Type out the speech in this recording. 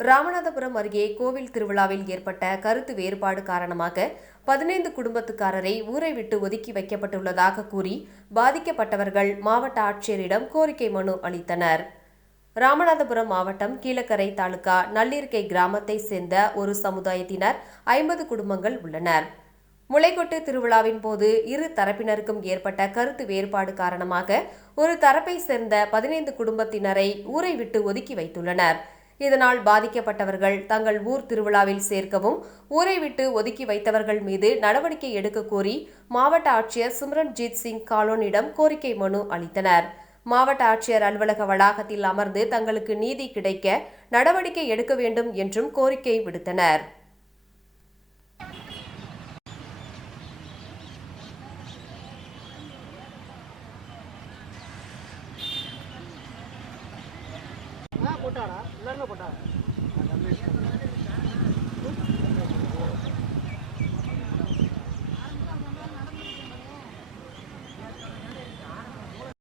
ராமநாதபுரம் அருகே கோவில் திருவிழாவில் ஏற்பட்ட கருத்து வேறுபாடு காரணமாக பதினைந்து குடும்பத்துக்காரரை ஊரை விட்டு ஒதுக்கி வைக்கப்பட்டுள்ளதாக கூறி பாதிக்கப்பட்டவர்கள் மாவட்ட ஆட்சியரிடம் கோரிக்கை மனு அளித்தனர். ராமநாதபுரம் மாவட்டம் கீழக்கரை தாலுகா நள்ளிருக்கை கிராமத்தை சேர்ந்த ஒரு சமுதாயத்தினர் ஐம்பது குடும்பங்கள் உள்ளனர். முளைக்கொட்டு திருவிழாவின் போது இரு தரப்பினருக்கும் ஏற்பட்ட கருத்து வேறுபாடு காரணமாக ஒரு தரப்பை சேர்ந்த பதினைந்து குடும்பத்தினரை ஊரை விட்டு ஒதுக்கி வைத்துள்ளனர். இதனால் பாதிக்கப்பட்டவர்கள் தங்கள் ஊர் திருவிழாவில் சேர்க்கவும் ஊரை விட்டு ஒதுக்கி வைத்தவர்கள் மீது நடவடிக்கை எடுக்க கோரி மாவட்ட ஆட்சியர் சிம்ரன்ஜித் சிங் காலோனிடம் கோரிக்கை மனு அளித்தனர். மாவட்ட ஆட்சியர் அலுவலக வளாகத்தில் அமர்ந்து தங்களுக்கு நீதி கிடைக்க நடவடிக்கை எடுக்க வேண்டும் என்றும் கோரிக்கை விடுத்தனர். போட்டாடா எல்லாருமே போட்டாடா